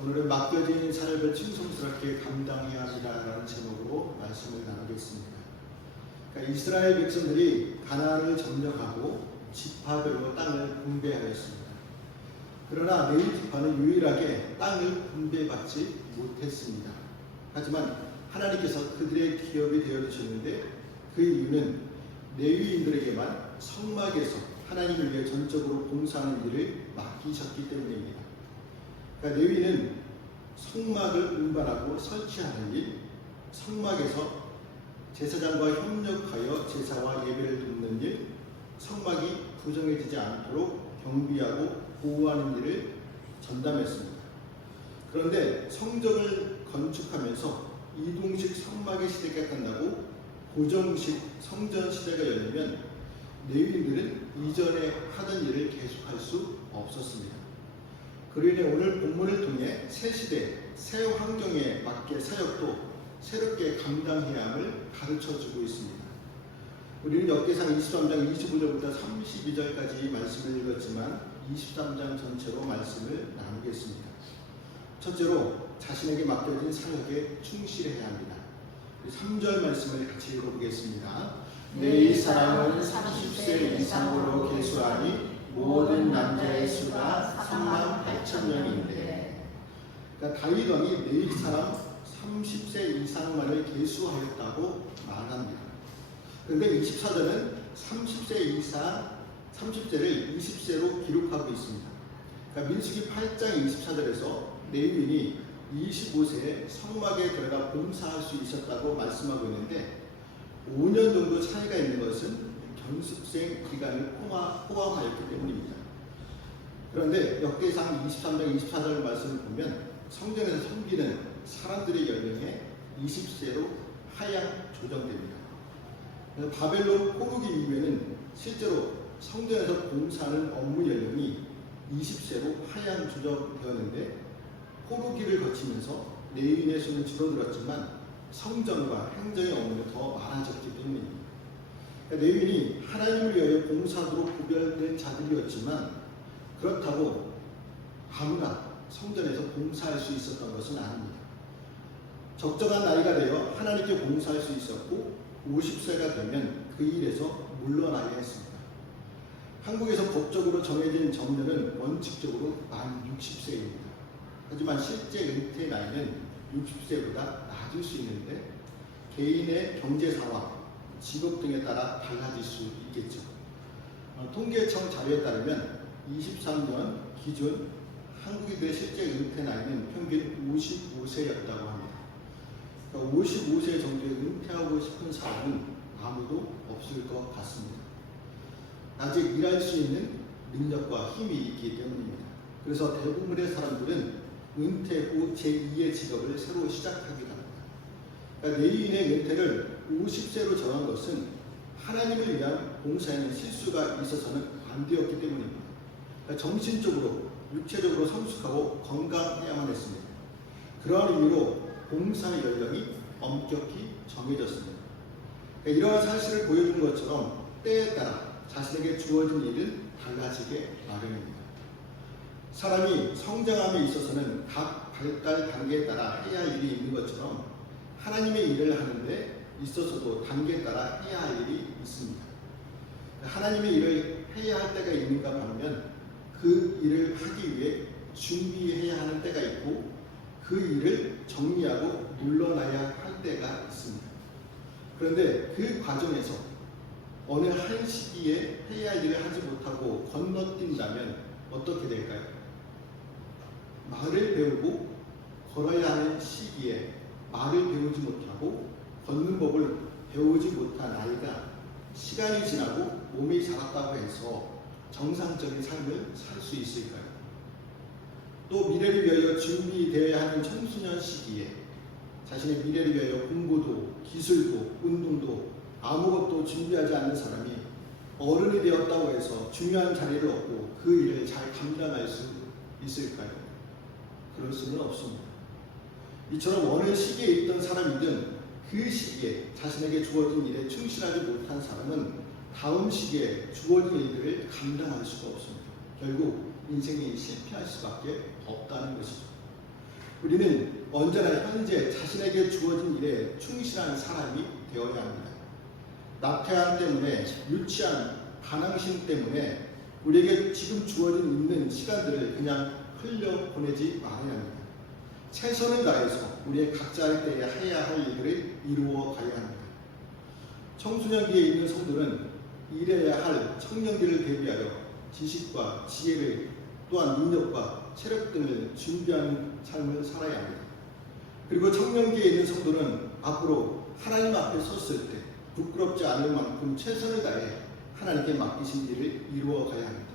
오늘은 맡겨진 사역을 충성스럽게 감당해야 합니다라는 제목으로 말씀을 나누겠습니다. 그러니까 이스라엘 백성들이 가나안을 점령하고 지파별로 땅을 분배하였습니다. 그러나 레위 지파는 유일하게 땅을 분배받지 못했습니다. 하지만 하나님께서 그들의 기업이 되어주셨는데 그 이유는 레위인들에게만 성막에서 하나님을 위해 전적으로 봉사하는 일을 맡기셨기 때문입니다. 그러니까 레위는 성막을 운반하고 설치하는 일, 성막에서 제사장과 협력하여 제사와 예배를 돕는 일, 성막이 부정해지지 않도록 경비하고 보호하는 일을 전담했습니다. 그런데 성전을 건축하면서 이동식 성막의 시대가 끝나고 고정식 성전 시대가 열리면 레위인들은 이전에 하던 일을 계속할 수 없었습니다. 그로 인해 오늘 본문을 통해 새 시대, 새 환경에 맞게 사역도 새롭게 감당해야 함을 가르쳐주고 있습니다. 우리는 역대상 23장 25절부터 32절까지 말씀을 읽었지만 23장 전체로 말씀을 나누겠습니다. 첫째로 자신에게 맡겨진 사역에 충실해야 합니다. 3절 말씀을 같이 읽어보겠습니다. 내 사람은 30세 이상으로 계수하니 모든 남자의 수가 38,000명인데, 그러니까 다윗 왕이 레위 사람 30세 이상만을 계수하였다고 말합니다. 그런데 24절은 30세 이상 30세를 20세로 기록하고 있습니다. 그러니까 민수기 8장 24절에서 레위인이 25세에 성막에 들어가 봉사할 수 있었다고 말씀하고 있는데 5년 정도 차이가 있는 것은 견습생 기간을 포함하였기 때문입니다. 그런데 역대상 23장 24절 말씀을 보면 성전에서 섬기는 사람들의 연령에 20세로 하향 조정됩니다. 바벨론 포로기 이후에는 실제로 성전에서 봉사하는 업무 연령이 20세로 하향 조정되었는데 포로기를 거치면서 레위인의 수는 줄어들었지만 성전과 행정의 업무는 더 많아졌기 때문입니다. 레위인이 하나님을 위하여 봉사하도록 구별된 자들이었지만 그렇다고 아무나 성전에서 봉사할 수 있었던 것은 아닙니다. 적정한 나이가 되어 하나님께 봉사할 수 있었고 50세가 되면 그 일에서 물러나야 했습니다. 한국에서 법적으로 정해진 정년은 원칙적으로 만 60세입니다. 하지만 실제 은퇴 나이는 60세보다 낮을 수 있는데 개인의 경제 상황, 직업 등에 따라 달라질 수 있겠죠. 통계청 자료에 따르면 23년 기준 한국인들의 실제 은퇴 나이는 평균 55세였다고 합니다. 그러니까 55세 정도에 은퇴하고 싶은 사람은 아무도 없을 것 같습니다. 아직 일할 수 있는 능력과 힘이 있기 때문입니다. 그래서 대부분의 사람들은 은퇴 후 제2의 직업을 새로 시작하기도 합니다. 그러니까 레위인의 은퇴를 50세로 정한 것은 하나님을 위한 봉사에는 실수가 있어서는 안 되었기 때문입니다. 그러니까 정신적으로, 육체적으로 성숙하고 건강해야만 했습니다. 그러한 의미로 봉사의 연령이 엄격히 정해졌습니다. 그러니까 이러한 사실을 보여주는 것처럼 때에 따라 자신에게 주어진 일은 달라지게 마련입니다. 사람이 성장함에 있어서는 각 발달 단계에 따라 해야 할 일이 있는 것처럼 하나님의 일을 하는데 있어서도 단계에 따라 해야 할 일이 있습니다. 하나님의 일을 해야 할 때가 있는가 하면 그 일을 하기 위해 준비해야 하는 때가 있고 그 일을 정리하고 물러나야 할 때가 있습니다. 그런데 그 과정에서 어느 한 시기에 해야 할 일을 하지 못하고 건너뛴다면 어떻게 될까요? 말을 배우고 걸어야 하는 시기에 말을 배우지 못하고 걷는 법을 배우지 못한 아이가 시간이 지나고 몸이 자랐다고 해서 정상적인 삶을 살 수 있을까요? 또 미래를 위하여 준비되어야 하는 청소년 시기에 자신의 미래를 위하여 공부도 기술도 운동도 아무것도 준비하지 않는 사람이 어른이 되었다고 해서 중요한 자리를 얻고 그 일을 잘 감당할 수 있을까요? 그럴 수는 없습니다. 이처럼 어느 시기에 있던 사람이든 그 시기에 자신에게 주어진 일에 충실하지 못한 사람은 다음 시기에 주어진 일들을 감당할 수가 없습니다. 결국 인생이 실패할 수밖에 없다는 것이죠. 우리는 언제나 현재 자신에게 주어진 일에 충실한 사람이 되어야 합니다. 나태함 때문에, 유치한 반항심 때문에 우리에게 지금 주어진 있는 시간들을 그냥 흘려보내지 말아야 합니다. 최선을 다해서 우리의 각자의 때에 해야 할 일들을 이루어 가야 합니다. 청소년기에 있는 성도는 일해야 할 청년기를 대비하여 지식과 지혜를, 또한 능력과 체력 등을 준비하는 삶을 살아야 합니다. 그리고 청년기에 있는 성도는 앞으로 하나님 앞에 섰을 때 부끄럽지 않을 만큼 최선을 다해 하나님께 맡기신 일을 이루어 가야 합니다.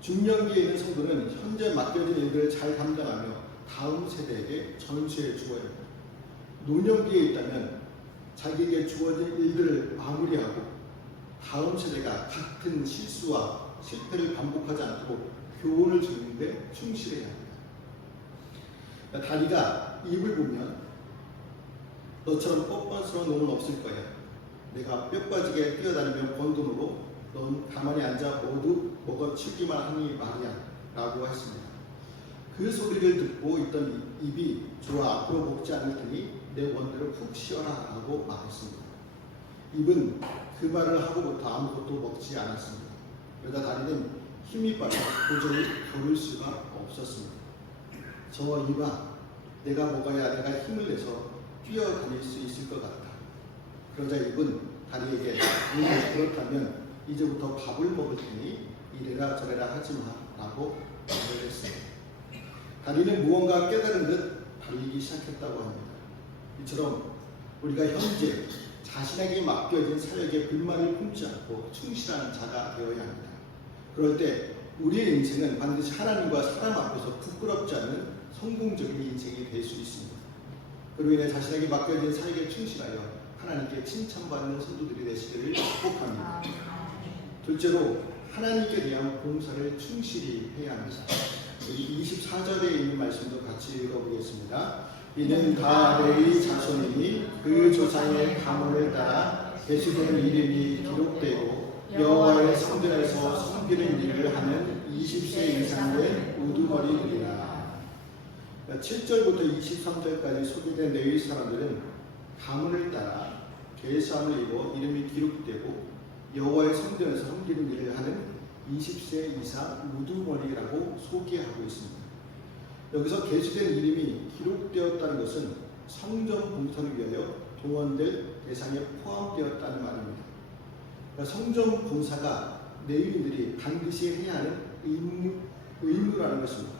중년기에 있는 성도는 현재 맡겨진 일들을 잘 감당하며 다음 세대에게 전수해 주어야 합니다. 노년기에 있다면 자기에게 주어진 일들을 마무리하고 다음 세대가 같은 실수와 실패를 반복하지 않도록 교훈을 주는 데 충실해야 합니다. 다리가 입을 보면 너처럼 뻔뻔스러운 놈은 없을 거야. 내가 뼈 빠지게 뛰어다니며 번 돈으로 넌 가만히 앉아 모두 먹어치기만 하니 말이야 라고 했습니다. 그 소리를 듣고 있던 입이 좋아 앞으로 먹지 않을 테니 내 원대로 푹 쉬어라 라고 말했습니다. 입은 그 말을 하고부터 아무것도 먹지 않았습니다. 그러다 다리는 힘이 빠져 도저히 걸을 수가 없었습니다. 저 입아, 내가 먹어야 내가 힘을 내서 뛰어다닐 수 있을 것 같다. 그러자 입은 다리에게 그렇다면 이제부터 밥을 먹을 테니 이래라 저래라 하지 마 라고 말을 했습니다. 다리는 무언가 깨달은 듯 달리기 시작했다고 합니다. 이처럼 우리가 현재 자신에게 맡겨진 사역에 불만을 품지 않고 충실한 자가 되어야 합니다. 그럴 때 우리의 인생은 반드시 하나님과 사람 앞에서 부끄럽지 않은 성공적인 인생이 될 수 있습니다. 그로 인해 자신에게 맡겨진 사역에 충실하여 하나님께 칭찬받는 성도들이 되시기를 축복합니다. 둘째로 하나님께 대한 봉사를 충실히 해야 합니다. 24절에 있는 말씀도 같이 읽어보겠습니다. 이는 다 레위 자손이니 그 조상의 가문을 따라 계수된 이름이 기록되고 여호와의 성전에서 섬기는 일을 하는 20세 이상 된 우두머리들이라. 7절부터 23절까지 소개된 레위 사람들은 가문을 따라 계수함을 입어 이름이 기록되고 여호와의 성전에서 섬기는 일을 하는 20세 이상 우두머리라고 소개하고 있습니다. 여기서 계수된 이름이 기록되었다는 것은 성전 봉사를 위하여 동원될 대상에 포함되었다는 말입니다. 그러니까 성전 봉사가 레위인들이 반드시 해야 하는 의무라는 것입니다.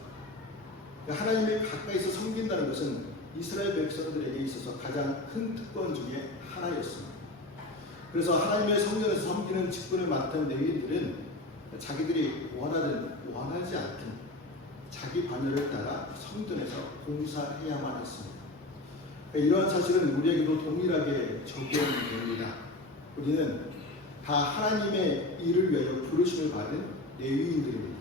그러니까 하나님의 가까이서 섬긴다는 것은 이스라엘 백성들에게 있어서 가장 큰 특권 중에 하나였습니다. 그래서 하나님의 성전에서 섬기는 직분을 맡은 레위인들은 자기들이 원하든 원하지 않든 자기 반열을 따라 성전에서 봉사해야만 했습니다. 이러한 사실은 우리에게도 동일하게 적용됩니다. 우리는 다 하나님의 일을 위하여 부르심을 받은 레위인들입니다.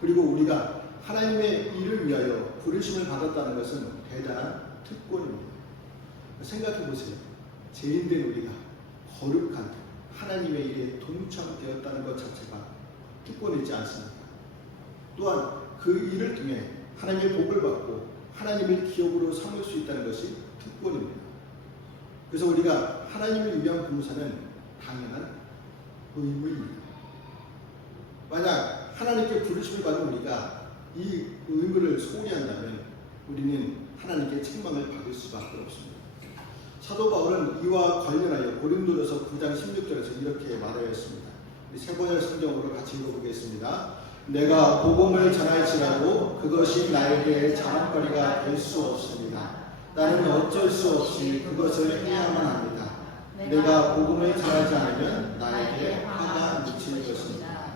그리고 우리가 하나님의 일을 위하여 부르심을 받았다는 것은 대단한 특권입니다. 생각해 보세요. 죄인된 우리가 거룩한 하나님의 일에 동참되었다는 것 자체가 특권이지 않습니까? 또한 그 일을 통해 하나님의 복을 받고 하나님을 기업으로 삼을 수 있다는 것이 특권입니다. 그래서 우리가 하나님을 위한 봉사는 당연한 의무입니다. 만약 하나님께 부르심을 받은 우리가 이 의무를 소홀히 한다면 우리는 하나님께 책망을 받을 수밖에 없습니다. 사도 바울은 이와 관련하여 고린도전서 9장 16절에서 이렇게 말하였습니다. 세 번째 성경으로 같이 읽어보겠습니다. 내가 복음을 전할지라도 그것이 나에게 자랑거리가 될 수 없습니다. 나는 어쩔 수 없이 그것을 해야만 합니다. 내가 복음을 전하지 않으면 나에게 화가 미칠 것입니다.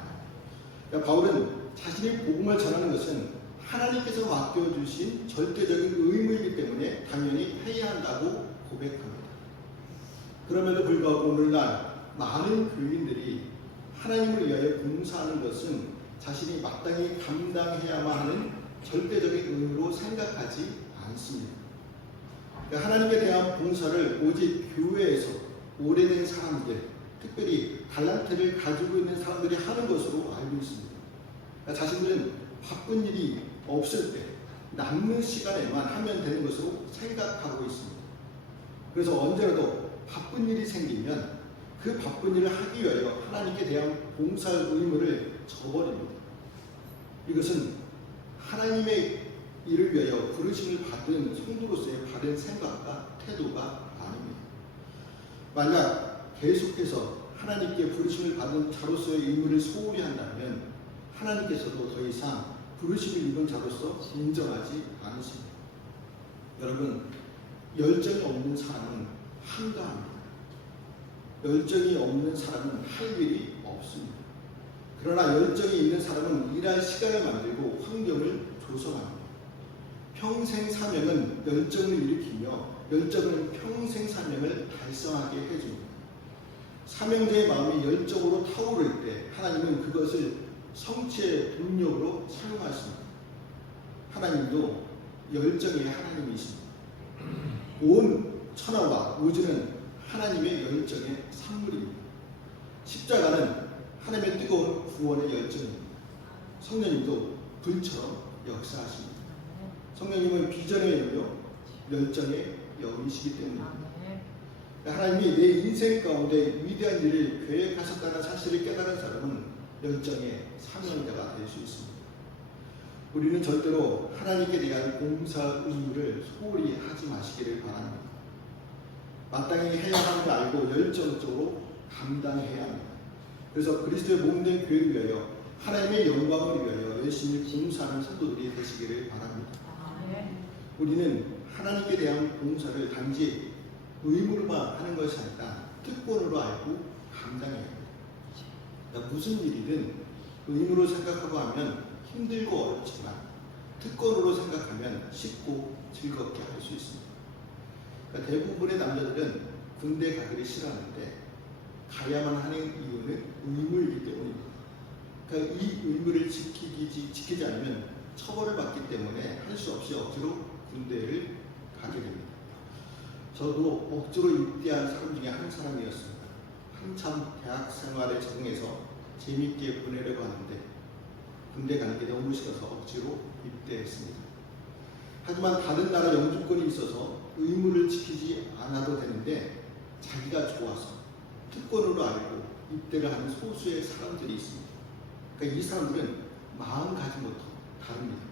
그러니까 바울은 자신이 복음을 전하는 것은 하나님께서 맡겨주신 절대적인 의무이기 때문에 당연히 해야 한다고 고백합니다. 그럼에도 불구하고 오늘날 많은 교인들이 하나님을 위하여 봉사하는 것은 자신이 마땅히 감당해야만 하는 절대적인 의무로 생각하지 않습니다. 그러니까 하나님께 대한 봉사를 오직 교회에서 오래된 사람들, 특별히 달란트를 가지고 있는 사람들이 하는 것으로 알고 있습니다. 그러니까 자신들은 바쁜 일이 없을 때 남는 시간에만 하면 되는 것으로 생각하고 있습니다. 그래서 언제라도 바쁜 일이 생기면 그 바쁜 일을 하기 위하여 하나님께 대한 봉사 의무를 저버립니다. 이것은 하나님의 일을 위하여 부르심을 받은 성도로서의 바른 생각과 태도가 아닙니다. 만약 계속해서 하나님께 부르심을 받은 자로서의 의무를 소홀히 한다면 하나님께서도 더 이상 부르심을 입은 자로서 인정하지 않으십니다. 여러분, 열정이 없는 사람은 한가합니다. 열정이 없는 사람은 할 일이 없습니다. 그러나 열정이 있는 사람은 일할 시간을 만들고 환경을 조성합니다. 평생 사명은 열정을 일으키며 열정은 평생 사명을 달성하게 해줍니다. 사명자의 마음이 열정으로 타오를 때 하나님은 그것을 성취의 동력으로 사용하십니다. 하나님도 열정의 하나님이십니다. 온 천하와 우주는 하나님의 열정의 산물입니다. 십자가는 하나님의 뜨거운 구원의 열정입니다. 성령님도 불처럼 역사하십니다. 성령님은 비전의 영역, 열정의 영이시기 때문입니다. 하나님이 내 인생 가운데 위대한 일을 계획하셨다는 사실을 깨달은 사람은 열정의 사명자가 될 수 있습니다. 우리는 절대로 하나님께 대한 봉사 의무를 소홀히 하지 마시기를 바랍니다. 마땅히 해야 하는 걸 알고 열정적으로 감당해야 합니다. 그래서 그리스도의 몸된 교회를 위하여 하나님의 영광을 위하여 열심히 봉사하는 성도들이 되시기를 바랍니다. 우리는 하나님께 대한 봉사를 단지 의무로만 하는 것이 아니라 특권으로 알고 감당해야 합니다. 그러니까 무슨 일이든 의무로 생각하고 하면 힘들고 어렵지만 특권으로 생각하면 쉽고 즐겁게 할 수 있습니다. 그러니까 대부분의 남자들은 군대 가기를 싫어하는데 가야만 하는 이유는 의무이기 때문입니다. 그러니까 이 의무를 지키지 않으면 처벌을 받기 때문에 할 수 없이 억지로 군대를 가게 됩니다. 저도 억지로 입대한 사람 중에 한 사람이었습니다. 한참 대학 생활에 적응해서 재미있게 보내려고 하는데 군대 가는 게 너무 싫어서 억지로 입대했습니다. 하지만 다른 나라 영주권이 있어서 의무를 지키지 않아도 되는데 자기가 좋아서 특권으로 알고 입대를 하는 소수의 사람들이 있습니다. 그러니까 이 사람들은 마음가짐부터 다릅니다.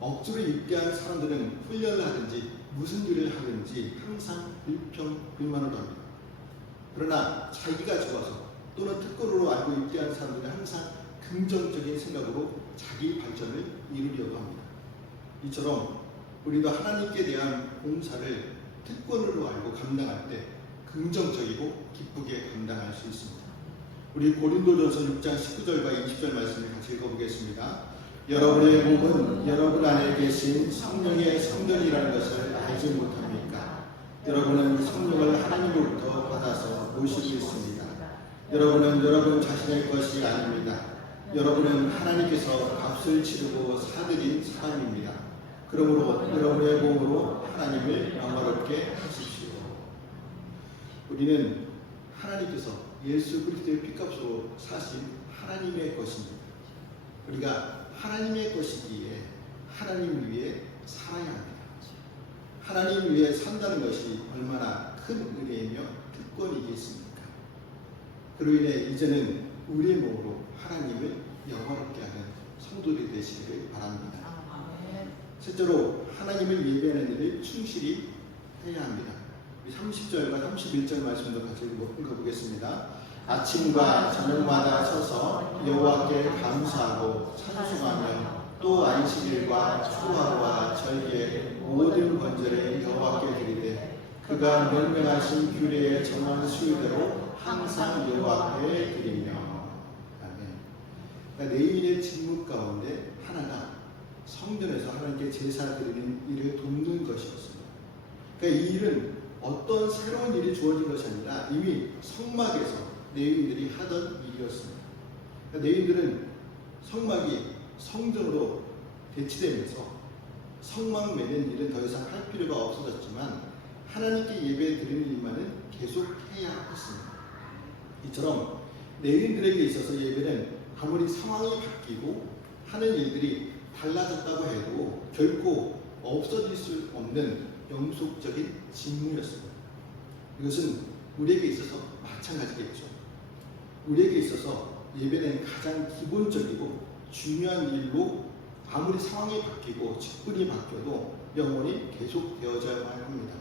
억지로 입대한 사람들은 훈련을 하든지 무슨 일을 하든지 항상 불평불만을 합니다. 그러나 자기가 좋아서 또는 특권으로 알고 입대한 사람들은 항상 긍정적인 생각으로 자기 발전을 이루려고 합니다. 이처럼 우리도 하나님께 대한 봉사를 특권으로 알고 감당할 때 긍정적이고 기쁘게 감당할 수 있습니다. 우리 고린도전서 6장 19절과 20절 말씀을 같이 읽어보겠습니다. 여러분의 몸은 여러분 안에 계신 성령의 성전이라는 것을 알지 못합니까? 여러분은 성령을 하나님으로부터 받아서 모시고 있습니다. 여러분은 여러분 자신의 것이 아닙니다. 여러분은 하나님께서 값을 치르고 사들인 사람입니다. 그러므로 여러분의 몸으로 하나님을 영화롭게 하십시오. 우리는 하나님께서 예수 그리스도의 피값으로 사신 하나님의 것입니다. 우리가 하나님의 것이기에 하나님을 위해 살아야 합니다. 하나님을 위해 산다는 것이 얼마나 큰 은혜이며 특권이겠습니까? 그로 인해 이제는 우리의 몸으로 하나님을 영화롭게 하는 성도들이 되시기를 바랍니다. 실제로 하나님을 예배하는 일을 충실히 해야 합니다. 30절과 31절 말씀도 같이 읽어보겠습니다. 아침과 저녁마다 서서 여호와께 감사하고 찬송하며 또 안식일과 초하루와 절기에 모든 번제를 여호와께 드리되 그가 명령하신 규례에 정한 수요대로 항상 여호와 앞에 드리며. 아멘. 그러니까 내일의 직무 가운데 하나가 성전에서 하나님께 제사 드리는 일을 돕는 것이었습니다. 그러니까 이 일은 어떤 새로운 일이 주어진 것이 아니라 이미 성막에서 레위인들이 하던 일이었습니다. 그러니까 레위인들은 성막이 성전으로 대치되면서 성막 매는 일은 더 이상 할 필요가 없어졌지만 하나님께 예배 드리는 일만은 계속 해야 했습니다. 이처럼 레위인들에게 있어서 예배는 아무리 상황이 바뀌고 하는 일들이 달라졌다고 해도 결코 없어질 수 없는 영속적인 직무였습니다. 이것은 우리에게 있어서 마찬가지겠죠. 우리에게 있어서 예배는 가장 기본적이고 중요한 일로 아무리 상황이 바뀌고 직분이 바뀌어도 영원히 계속되어져야만 합니다.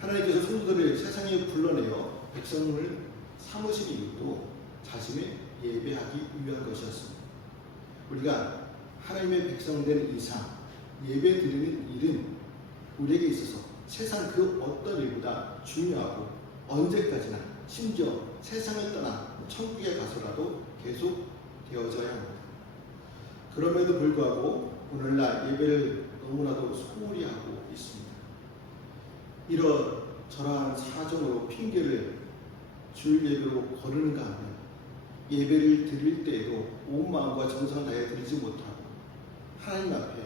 하나님께서 성도들을 세상에 불러내어 백성을 삼으신 이유도 자신을 예배하기 위한 것이었습니다. 우리가 하나님의 백성된 이상 예배 드리는 일은 우리에게 있어서 세상 그 어떤 일보다 중요하고 언제까지나 심지어 세상을 떠나 천국에 가서라도 계속 되어져야 합니다. 그럼에도 불구하고 오늘날 예배를 너무나도 소홀히 하고 있습니다. 이러저러한 사정으로 핑계를 주일 예배로 거르는가 하면 예배를 드릴 때에도 온 마음과 정성을 다해 드리지 못하고 하나님 앞에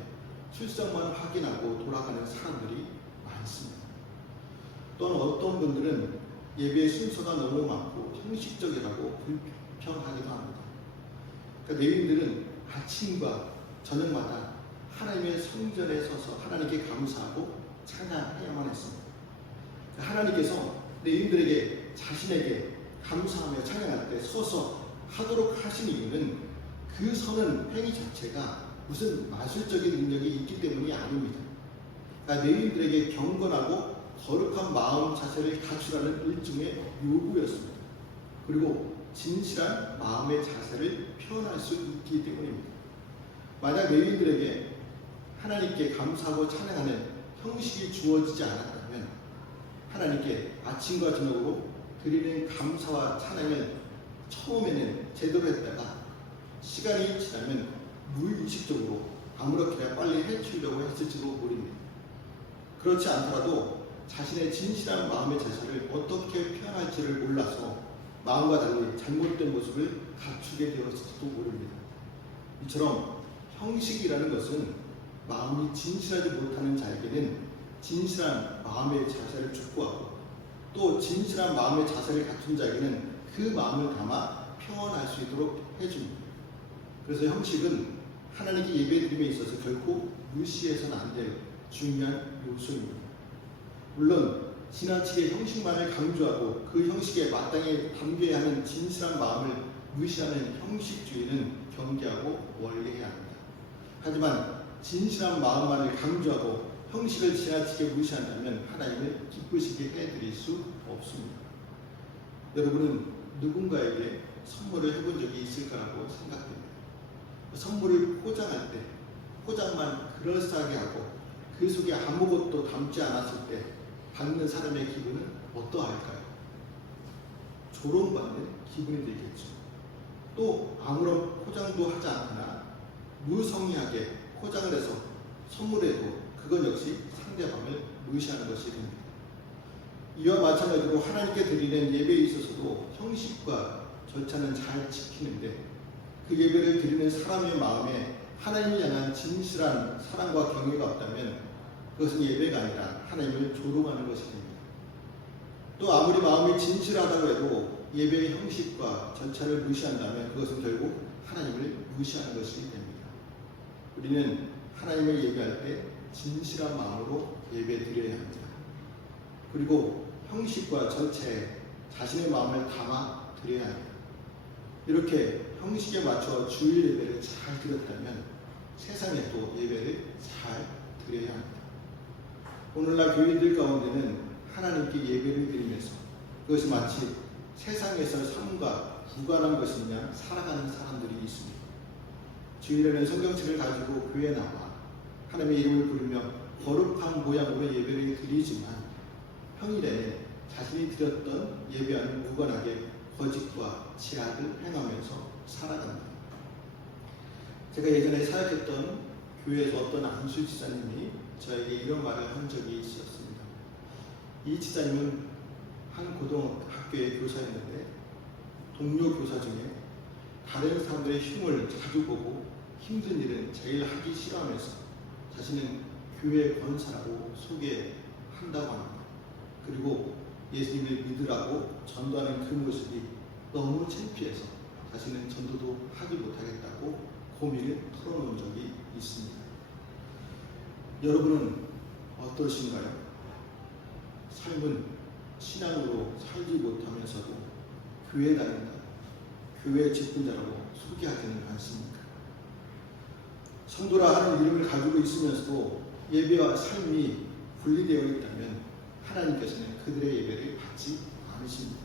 출석만 확인하고 돌아가는 사람들이 많습니다. 또는 어떤 분들은 예배의 순서가 너무 많고 형식적이라고 불평하기도 합니다. 그러니까 레위인들은 아침과 저녁마다 하나님의 성전에 서서 하나님께 감사하고 찬양해야만 했습니다. 하나님께서 레위인들에게 자신에게 감사하며 찬양할 때 서서 하도록 하신 이유는 그 서는 행위 자체가 무슨 마술적인 능력이 있기 때문이 아닙니다. 그러니까 레위인들에게 경건하고 거룩한 마음 자세를 갖추라는 일종의 요구였습니다. 그리고 진실한 마음의 자세를 표현할 수 있기 때문입니다. 만약 레위인들에게 하나님께 감사하고 찬양하는 형식이 주어지지 않았다면 하나님께 아침과 저녁으로 드리는 감사와 찬양을 처음에는 제대로 했다가 시간이 지나면 무의식적으로 아무렇게나 빨리 해치우려고 했을지도 모릅니다. 그렇지 않더라도 자신의 진실한 마음의 자세를 어떻게 표현할지를 몰라서 마음과 달리 잘못된 모습을 갖추게 되었을지도 모릅니다. 이처럼 형식이라는 것은 마음이 진실하지 못하는 자에게는 진실한 마음의 자세를 촉구하고 또 진실한 마음의 자세를 갖춘 자에게는 그 마음을 담아 표현할 수 있도록 해줍니다. 그래서 형식은 하나님께 예배드림에 있어서 결코 무시해서는 안 될 중요한 요소입니다. 물론 지나치게 형식만을 강조하고 그 형식에 마땅히 담겨야 하는 진실한 마음을 무시하는 형식주의는 경계하고 멀리해야 합니다. 하지만 진실한 마음만을 강조하고 형식을 지나치게 무시한다면 하나님을 기쁘시게 해드릴 수 없습니다. 여러분은 누군가에게 선물을 해본 적이 있을까라고 생각됩니다. 선물을 포장할 때 포장만 그럴싸하게 하고 그 속에 아무것도 담지 않았을 때 받는 사람의 기분은 어떠할까요? 조롱받는 기분이 들겠죠. 또 아무런 포장도 하지 않거나 무성의하게 포장을 해서 선물해도 그건 역시 상대방을 무시하는 것이 됩니다. 이와 마찬가지로 하나님께 드리는 예배에 있어서도 형식과 절차는 잘 지키는데 그 예배를 드리는 사람의 마음에 하나님을 향한 진실한 사랑과 경외가 없다면 그것은 예배가 아니라 하나님을 조롱하는 것이 됩니다. 또 아무리 마음이 진실하다고 해도 예배의 형식과 절차를 무시한다면 그것은 결국 하나님을 무시하는 것이 됩니다. 우리는 하나님을 예배할 때 진실한 마음으로 예배 드려야 합니다. 그리고 형식과 절차에 자신의 마음을 담아 드려야 합니다. 이렇게 형식에 맞춰 주일 예배를 잘 드렸다면 세상에 또 예배를 잘 드려야 합니다. 오늘날 교인들 가운데는 하나님께 예배를 드리면서 그것이 마치 세상에서 삶과 무관한 것이냐 살아가는 사람들이 있습니다. 주일에는 성경책을 가지고 교회에 나와 하나님의 이름을 부르며 거룩한 모양으로 예배를 드리지만 평일에는 자신이 드렸던 예배와는 무관하게 거짓과 제약을 행하면서 살아갑니다. 제가 예전에 사역했던 교회에서 어떤 안수 지사님이 저에게 이런 말을 한 적이 있었습니다. 이 지사님은 한 고등학교의 교사였는데 동료 교사 중에 다른 사람들의 흉을 자주 보고 힘든 일은 제일 하기 싫어하면서 자신은 교회 권사라고 소개한다고 합니다. 그리고 예수님을 믿으라고 전도하는 그 모습이 너무 창피해서 자신은 전도도 하지 못하겠다고 고민을 털어놓은 적이 있습니다. 여러분은 어떠신가요? 삶은 신앙으로 살지 못하면서도 교회 다닌다, 교회 직분자라고 소개하지는 않습니까? 성도라 하는 이름을 가지고 있으면서도 예배와 삶이 분리되어 있다면 하나님께서는 그들의 예배를 받지 않으십니다.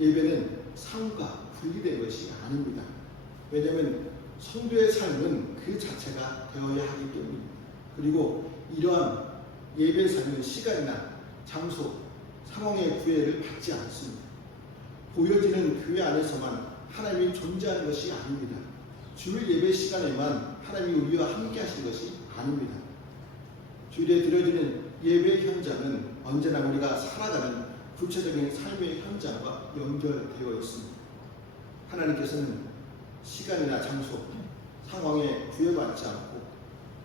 예배는 삶과 분리된 것이 아닙니다. 왜냐하면 성도의 삶은 그 자체가 되어야 하기 때문입니다. 그리고 이러한 예배 삶은 시간이나 장소, 상황의 구애를 받지 않습니다. 보여지는 교회 안에서만 하나님이 존재하는 것이 아닙니다. 주일 예배 시간에만 하나님이 우리와 함께 하신 것이 아닙니다. 주일에 드려지는 예배 현장은 언제나 우리가 살아가는 구체적인 삶의 현장과 연결되어 있습니다. 하나님께서는 시간이나 장소, 상황에 구애받지 않고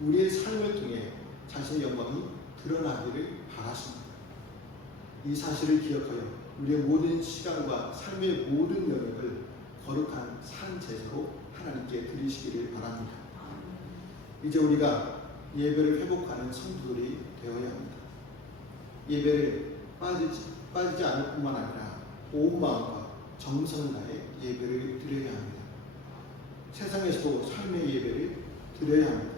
우리의 삶을 통해 자신의 영광이 드러나기를 바라십니다. 이 사실을 기억하여 우리의 모든 시간과 삶의 모든 영역을 거룩한 산 제사로 하나님께 드리시기를 바랍니다. 이제 우리가 예배를 회복하는 성도들이 되어야 합니다. 예배를 빠지지 않을 뿐만 아니라 온 마음과 정성을 다해 예배를 드려야 합니다. 세상에서도 삶의 예배를 드려야 합니다.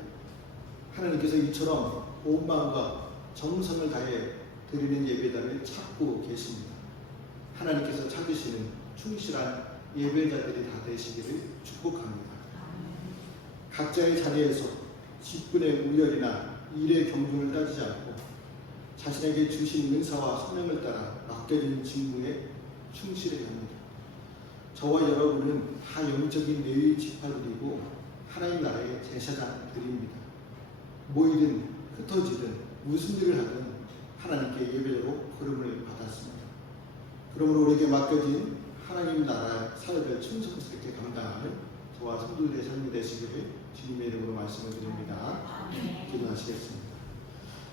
하나님께서 이처럼 온 마음과 정성을 다해 드리는 예배자를 찾고 계십니다. 하나님께서 찾으시는 충실한 예배자들이 다 되시기를 축복합니다. 각자의 자리에서 직분의 우열이나 일의 경중을 따지지 않고 자신에게 주신 은사와 소명을 따라 맡겨진 직무에 충실해야 합니다. 저와 여러분은 다 영적인 레위 지파들이고 하나님 나라의 제사장들입니다. 모이든 흩어지든 무슨 일을 하든 하나님께 예배로 부름을 받았습니다. 그러므로 우리에게 맡겨진 하나님 나라의 사역을 충성스럽게 감당하는 저와 성도들의 삶이 되시기를 주님의 이름으로 말씀을 드립니다. 기도하시겠습니다.